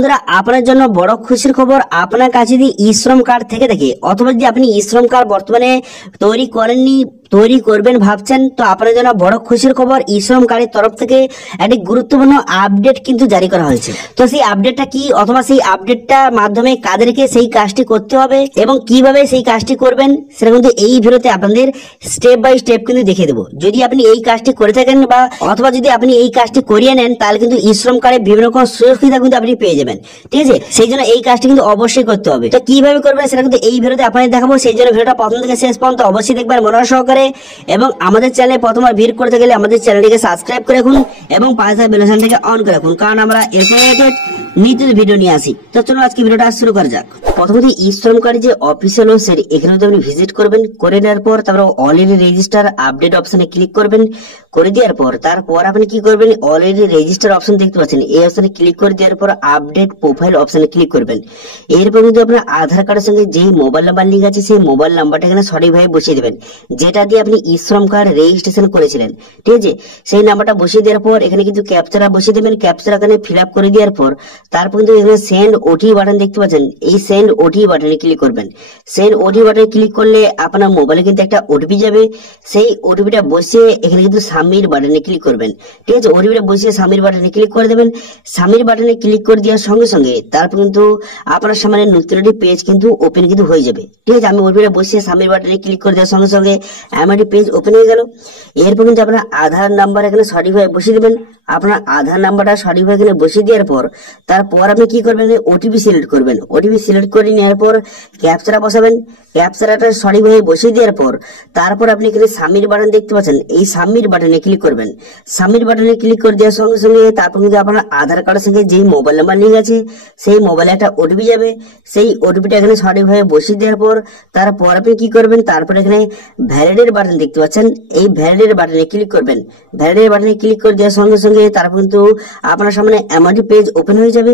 বন্ধুরা আপনার জন্য বড় খুশির খবর, আপনার কাছে যদি ই শ্রম কার্ড থেকে থাকে অথবা যদি আপনি ই শ্রম কার্ড বর্তমানে তৈরি করেননি, তৈরি করবেন ভাবছেন, তো আপনার জন্য বড় খুশির খবর, ই শ্রম কার্ডের তরফ থেকে একটি গুরুত্বপূর্ণ আপডেট কিন্তু জারি করা হয়েছে। তো সেই আপডেটটা কি অথবা সেই আপডেটটা মাধ্যমে কাদেরকে সেই কাজটি করতে হবে এবং কিভাবে সেই কাজটি করবেন সেটা কিন্তু এই ভিডিওতে আপনাদের স্টেপ বাই স্টেপ কিন্তু দেখিয়ে দেবো। যদি আপনি এই কাজটি করে থাকেন বা অথবা যদি আপনি এই কাজটি করিয়ে নেন তাহলে কিন্তু ই শ্রম কার্ডে বিভিন্ন রকম সুযোগ সুবিধা কিন্তু আপনি পেয়ে যাবেন। ঠিক আছে, সেই জন্য এই কাজটি কিন্তু অবশ্যই করতে হবে। তো কিভাবে করবেন সেটা কিন্তু এই ভিডিওতে আপনাদের দেখাবো। সেই জন্য ভিডিওটা প্রথম থেকে শেষ পর্যন্ত অবশ্যই দেখবেন মনোযোগ সহকারে এবং আমাদের চ্যানেলে প্রথমবার ভিজিট করতে গেলে আমাদের চ্যানেলটিকে সাবস্ক্রাইব করে রাখুন এবং পাশে থাকা বেল আইকনটাকে অন করে রাখুন, কারণ আমরা এরকম নিত্য ভিডিও নিয়ে আসি। তো চলো আজকে ভিডিওটা শুরু করা যাক। প্রথমত ই শ্রম কার্ডের যে অফিসিয়াল ওয়েবসাইট এখানে আপনি ভিজিট করবেন, করে নেওয়ার পর তারপর অলরেডি রেজিস্টার আপডেট অপশনে ক্লিক করবেন। করে দেওয়ার পর তারপর আপনি কি করবেন, অলরেডি রেজিস্টার অপশন দেখতে পাচ্ছেন, এই অপশনে ক্লিক করে দেওয়ার পর আপডেট প্রোফাইল অপশনে ক্লিক করবেন। এরপর কিন্তু আপনার আধার কার্ডের সঙ্গে যে মোবাইল নাম্বার লিঙ্ক আছে সেই মোবাইল নাম্বারটা এখানে সঠিকভাবে বসিয়ে দেবেন, যেটা দিয়ে আপনি ই শ্রম কার্ড রেজিস্ট্রেশন করেছিলেন। ঠিক আছে, সেই নাম্বারটা বসিয়ে দেওয়ার পর এখানে কিন্তু ক্যাপচারা বসিয়ে দেবেন। ক্যাপচারা এখানে ফিল আপ করে দেওয়ার পর তারপর কিন্তু এখানে সেন্ড ওটিপি বাটন দেখতে পাচ্ছেন, এই সেন্ড ওটিপি বাটনে ক্লিক করবেন। সেন্ড ওটিপি বাটনে ক্লিক করলে আপনার মোবাইলে কিন্তু একটা ওটিপি যাবে, সেই ওটিপিটা বসিয়ে এখানে কিন্তু সাবমিট বাটনে ক্লিক করবেন। ঠিক আছে, ওটিপিটা বসিয়ে সাবমিট বাটনে ক্লিক করে দেবেন। সাবমিট বাটনে ক্লিক করে দেওয়ার সঙ্গে সঙ্গে তারপর কিন্তু আপনার সামনে নতুন একটি পেজ কিন্তু ওপেন কিন্তু হয়ে যাবে। ঠিক আছে, আমি ওটিপিটা বসিয়ে সাবমিট বাটনে ক্লিক করে দেওয়ার সঙ্গে সঙ্গে আমার একটি পেজ ওপেন হয়ে গেল। এরপর কিন্তু আপনার আধার নাম্বার এখানে সঠিকভাবে বসিয়ে দেবেন। আপনার আধার নাম্বারটা সঠিকভাবে এখানে বসিয়ে দেওয়ার পর তারপর আপনি কি করবেন, ওটিপি সিলেক্ট করবেন। ওটিপি সিলেক্ট করে নেওয়ার পর ক্যাপচারা বসাবেন। ক্যাপচারাটা সঠিকভাবে বসিয়ে দেওয়ার পর তারপর আপনি এখানে সাবমিট বাটন দেখতে পাচ্ছেন, এই সাবমিট বাটনে ক্লিক করবেন। সাবমিট বাটনে ক্লিক করে দেওয়ার সঙ্গে সঙ্গে তারপর কিন্তু আপনার আধার কার্ডের সঙ্গে যেই মোবাইল নাম্বার লিঙ্ক আছে সেই মোবাইলে একটা ওটিপি যাবে, সেই ওটিপিটা এখানে সঠিকভাবে বসিয়ে দেওয়ার পর তারপর আপনি কি করবেন, তারপর এখানে ভ্যালিডেট বাটন দেখতে পাচ্ছেন, এই ভ্যালিডেট বাটনে ক্লিক করবেন। ভ্যালিডেট বাটনে ক্লিক করে দেওয়ার সঙ্গে সঙ্গে তারপর কিন্তু আপনার সামনে এমআরটি পেজ ওপেন হয়ে যাবে।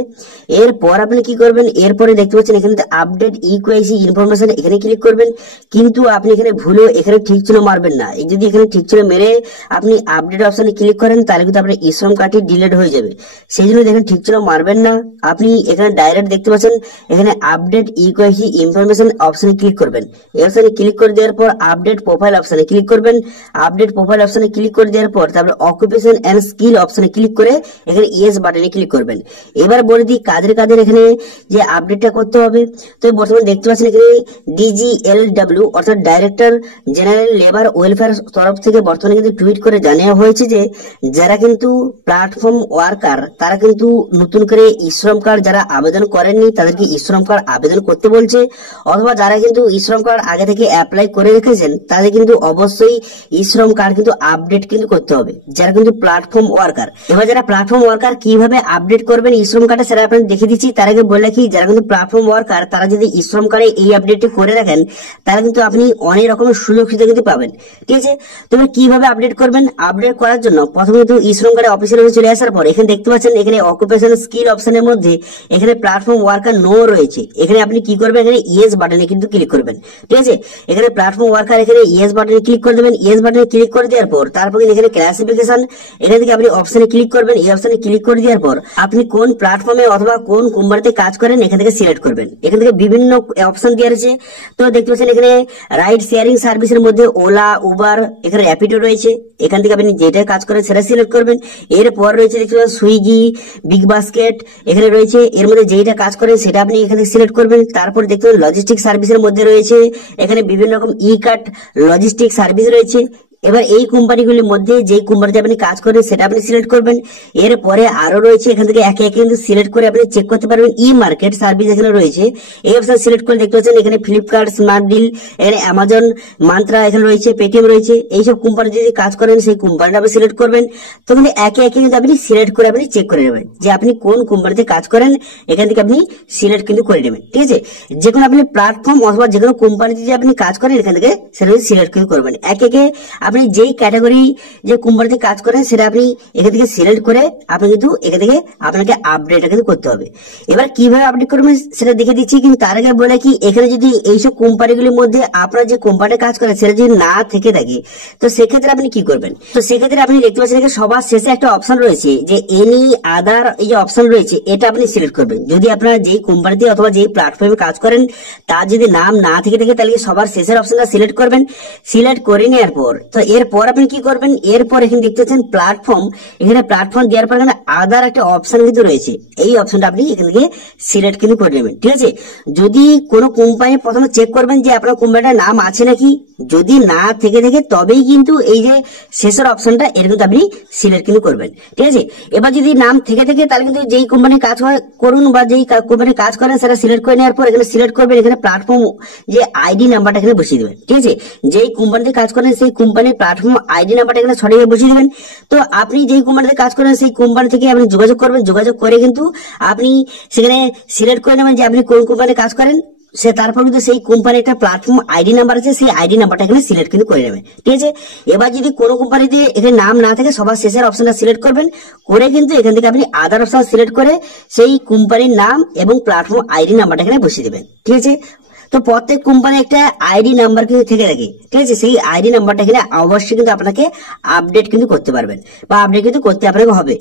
এরপর আপনি কি করবেন, এরপরে দেখতে পাচ্ছেন এখানে আপডেট ইকুআইসি ইনফরমেশন এখানে ক্লিক করবেন। কিন্তু আপনি এখানে ভুলেও এখানে ঠিক ছিল মারবেন না, এই যদি এখানে ঠিক ছিল মেরে আপনি আপডেট অপশনে ক্লিক করেন তাহলে কিন্তু আপনার ই শ্রম কার্ডটি ডিলিট হয়ে যাবে। সেই জন্য দেখেন ঠিক ছিল মারবেন না, আপনি এখানে ডাইরেক্ট দেখতে পাচ্ছেন এখানে আপডেট ইকুআইসি ইনফরমেশন অপশনে ক্লিক করবেন। এই অপশনে ক্লিক করে দেওয়ার পর আপডেট প্রোফাইল অপশনে ক্লিক করবেন। আপডেট প্রোফাইল অপশনে ক্লিক করে দেওয়ার পর তারপর অকুপেশন এন্ড স্কিল অপশনে ক্লিক করে এখানে ইয়েস বাটনে ক্লিক করবেন। এবার বলে দিই কাদের কাদের এখানে যে আপডেটটা করতে হবে। তো বর্তমানে দেখতে পাচ্ছেন এখানে DGLW অর্থাৎ ডাইরেক্টর জেনারেল লেবার ওয়েলফেয়ার তরফ থেকে বর্তমানে কিন্তু টুইট করে জানানো হয়েছে যে যারা কিন্তু প্ল্যাটফর্ম ওয়ার্কার তারা কিন্তু নতুন করে ই শ্রম কার্ড যারা আবেদন করেননি তাদেরকে ই শ্রম কার্ড আবেদন করতে বলছে, অথবা যারা কিন্তু ই শ্রম কার্ড আগে থেকে অ্যাপ্লাই করে রেখেছেন তাদের কিন্তু অবশ্যই ই শ্রম কার্ড কিন্তু আপডেট কিন্তু করতে হবে, যারা কিন্তু প্ল্যাটফর্ম ওয়ার্কার। এবার যারা প্ল্যাটফর্ম ওয়ার্কার কিভাবে আপডেট করবেন ই শ্রম কার্ডে সেটা আপনাদের দেখিয়ে দিচ্ছি। তার আগে বলে রাখি যারা কিন্তু প্ল্যাটফর্ম ওয়ার্কার তারা যদি ই শ্রম কার্ডে এই আপডেটটি করে রাখেন তাহলে কিন্তু আপনি অনেক রকমের সুযোগ সুবিধা কিন্তু পাবেন। ঠিক আছে, তবে কিভাবে আপডেট করবেন, আপডেট করার জন্য প্রথমে তো ই শ্রম কার্ডে অফিসিয়াল চলে আসার পর এখানে দেখতে পাচ্ছেন এখানে অকুপেশন স্কিল অপশনের মধ্যে এখানে প্ল্যাটফর্ম ওয়ার্কার নো রয়েছে, এখানে আপনি কি করবেন, এখানে ইয়েস বাটনে কিন্তু ক্লিক করবেন। ঠিক আছে, এখানে প্ল্যাটফর্ম ওয়ার্কার এখানে ইয়েস বাটনে ক্লিক করে দেবেন। ইয়েস বাটনে ক্লিক করে দেওয়ার পর তারপর এখানে ক্লাসিফিকেশন এখান থেকে আপনি অপশনে ক্লিক করবেন। এই অপশনে ক্লিক করে দেওয়ার পর আপনি কোন প্ল্যাটফর্মে অথবা কোন কোম্পানিতে কাজ করেন এখান থেকে সিলেক্ট করবেন। এখান থেকে বিভিন্ন অপশন দেওয়া রয়েছে। তো দেখতে পাচ্ছেন এখানে রাইড শেয়ারিং সার্ভিসের মধ্যে ওলা, উবার, এখানে র্যাপিডো রয়েছে, এখান থেকে আপনি যেটা কাজ করেন সেটা সিলেক্ট করবেন। এরপর রয়েছে দেখতে পাচ্ছেন সুইগি, বিগ বাস্কেট এখানে রয়েছে, এর মধ্যে যেটা কাজ করেন সেটা আপনি এখানে সিলেক্ট করবেন। তারপর দেখতে পাচ্ছেন লজিস্টিক সার্ভিসের মধ্যে রয়েছে এখানে বিভিন্ন রকম ই কার্ট লজিস্টিক সার্ভিস রয়েছে। এবার এই কোম্পানিগুলির মধ্যে যেই কোম্পানিতে আপনি কাজ করেন সেটা আপনি সিলেক্ট করবেন। এরপরে আরো রয়েছে এখান থেকে একে একে কিন্তু সিলেক্ট করে আপনি চেক করতে পারবেন। ই মার্কেট সার্ভিস এখানে রয়েছে, এই অপশন সিলেক্ট করে দেখতে পাচ্ছেন এখানে ফ্লিপকার্ট, স্মার্ট ডিল, এখানে অ্যামাজন, মান্ত্রা এখানে রয়েছে, পেটিএম রয়েছে। এইসব কোম্পানি যদি কাজ করেন সেই কোম্পানিটা আপনি সিলেক্ট করবেন। তো কিন্তু একে একে কিন্তু আপনি সিলেক্ট করে আপনি চেক করে নেবেন যে আপনি কোন কোম্পানিতে কাজ করেন, এখান থেকে আপনি সিলেক্ট কিন্তু করে নেবেন। ঠিক আছে, যে কোনো আপনি প্ল্যাটফর্ম অথবা যে কোনো কোম্পানিতে যে আপনি কাজ করেন এখান থেকে সেটা সিলেক্ট কিন্তু করবেন। একে একে আপনি যেই ক্যাটাগরি যে কোম্পানিতে কাজ করেন সেটা আপনি এখান থেকে সিলেক্ট করে আপনি কিন্তু এখান থেকে আপনাকে আপডেটটা কিন্তু করতে হবে। এবার কিভাবে আপডেট করবেন সেটা দেখে দিচ্ছি, কিন্তু তার আগে বলে কি এখানে যদি এইসব কোম্পানিগুলির মধ্যে আপনার যে কোম্পানিতে কাজ করে সেটা যদি না থেকে থাকে তো সেক্ষেত্রে আপনি কি করবেন। তো সেক্ষেত্রে আপনি দেখতে পাচ্ছেন সবার শেষে একটা অপশন রয়েছে যে এনি আদার, এই যে অপশন রয়েছে এটা আপনি সিলেক্ট করবেন। যদি আপনারা যেই কোম্পানিতে অথবা যেই প্ল্যাটফর্মে কাজ করেন তার যদি নাম না থেকে থাকে তাহলে সবার শেষের অপশনটা সিলেক্ট করবেন। সিলেক্ট করে নেওয়ার পর তো এরপর আপনি কি করবেন, এরপর এখানে দেখতে পাচ্ছেন প্ল্যাটফর্ম, এখানে প্ল্যাটফর্ম দেওয়ার পর এখানে আদার একটা অপশন কিন্তু রয়েছে, এই অপশনটা আপনি এখান থেকে সিলেক্ট কিন্তু করে নেবেন। ঠিক আছে, যদি কোনো কোম্পানি প্রথমে চেক করবেন যে আপনার কোম্পানিটার নাম আছে নাকি, যদি না থেকে থাকে তবেই কিন্তু এই যে শেষের অপশনটা এর কিন্তু আপনি সিলেক্ট কিন্তু করবেন। ঠিক আছে, এবার যদি নাম থেকে থাকে তাহলে কিন্তু যেই কোম্পানি কাজ করুন বা যেই কোম্পানি কাজ করেন সেটা সিলেক্ট করে নেওয়ার পর এখানে সিলেক্ট করবেন, এখানে প্ল্যাটফর্ম যে আইডি নাম্বারটা এখানে বসিয়ে দেবেন। ঠিক আছে, যেই কোম্পানিতে কাজ করেন সেই কোম্পানির প্ল্যাটফর্ম আইডি নাম্বারটা এখানে সঠিক বসিয়ে দেবেন। তো আপনি যেই কোম্পানিতে কাজ করেন সেই কোম্পানি থেকে আপনি যোগাযোগ করবেন, যোগাযোগ করে কিন্তু আপনি সেখানে সিলেক্ট করে নেবেন যে আপনি কোন কোম্পানিতে কাজ করেন, সে তারপর কিন্তু সেই কোম্পানির একটা প্ল্যাটফর্ম আইডি নাম্বার আছে, সেই আইডি নাম্বারটা এখানে সিলেক্ট কিন্তু করে নেবেন। ঠিক আছে, এবার যদি কোনো কোম্পানিতে এখানে নাম না থাকে সবার শেষের অপশনটা সিলেক্ট করবেন, করে কিন্তু এখান থেকে আপনি আদার অপশন সিলেক্ট করে সেই কোম্পানির নাম এবং প্ল্যাটফর্ম আইডি নাম্বারটা এখানে বসিয়ে দেবেন। ঠিক আছে, তো প্রত্যেক কোম্পানি একটা আইডি নাম্বার কিন্তু থেকে থাকে। ঠিক আছে, সেই আইডি নাম্বারটা এখানে অবশ্যই কিন্তু আপনাকে আপডেট কিন্তু করতে পারবেন বা আপডেট কিন্তু করতে আপনাকে হবে।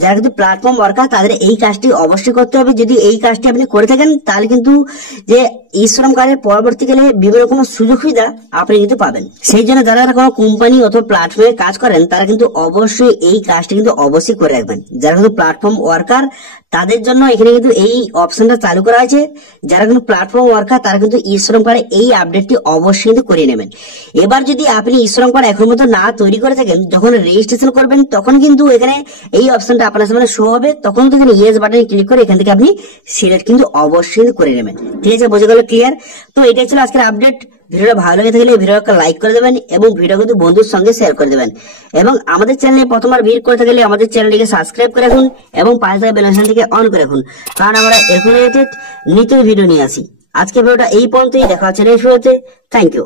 যারা কিন্তু প্ল্যাটফর্ম ওয়ার্কার তাদের এই কাজটি অবশ্যই করতে হবে। যদি এই কাজটি আপনি করে থাকেন তাহলে কিন্তু যে ই শ্রম কার্ডের পরবর্তীকালে বিভিন্ন রকম সুযোগ সুবিধা আপনি কিন্তু পাবেন। সেই জন্য যারা কোনো কোম্পানি অথবা প্ল্যাটফর্মে কাজ করেন তারা কিন্তু অবশ্যই এই কাজটি কিন্তু অবশ্যই করে রাখবেন। যারা কিন্তু প্ল্যাটফর্ম ওয়ার্কার তাদের জন্য এখানে কিন্তু এই অপশনটা চালু করা আছে। যারা কিন্তু প্ল্যাটফর্ম ওয়ার্কার তারা কিন্তু ই শ্রম কার্ডে এই আপডেটটি অবশ্যই কিন্তু করে নেবেন। এবার যদি আপনি ই শ্রম কার্ড এখন মতো না তৈরি করে থাকেন, যখন রেজিস্ট্রেশন করবেন তখন কিন্তু এখানে এই অপশনটা আপনার সামনে শো হবে, তখন তো এখানে ইয়েস বাটনে ক্লিক করে এখান থেকে আপনি সিলেক্ট কিন্তু অবশ্যই করে নেবেন। ঠিক আছে, বোঝা গেল, ক্লিয়ার? তো এটাই ছিল আজকের আপডেট। ভিডিওটা ভালো লেগে থাকলে ভিডিওটা লাইক করে দেবেন এবং ভিডিও কিন্তু বন্ধুর সঙ্গে শেয়ার করে দেবেন, এবং আমাদের চ্যানেলে প্রথমবার ভিজিট করে থাকলে আমাদের চ্যানেলটিকে সাবস্ক্রাইব করে রাখুন এবং পাশে থাকা বেল আইকনটিকে অন করে রাখুন, কারণ আমরা এরকম নিত্য ভিডিও নিয়ে আসি। আজকে ভিডিওটা এই পর্যন্তই, দেখা হচ্ছে নেক্সট ভিডিওতে। Thank you.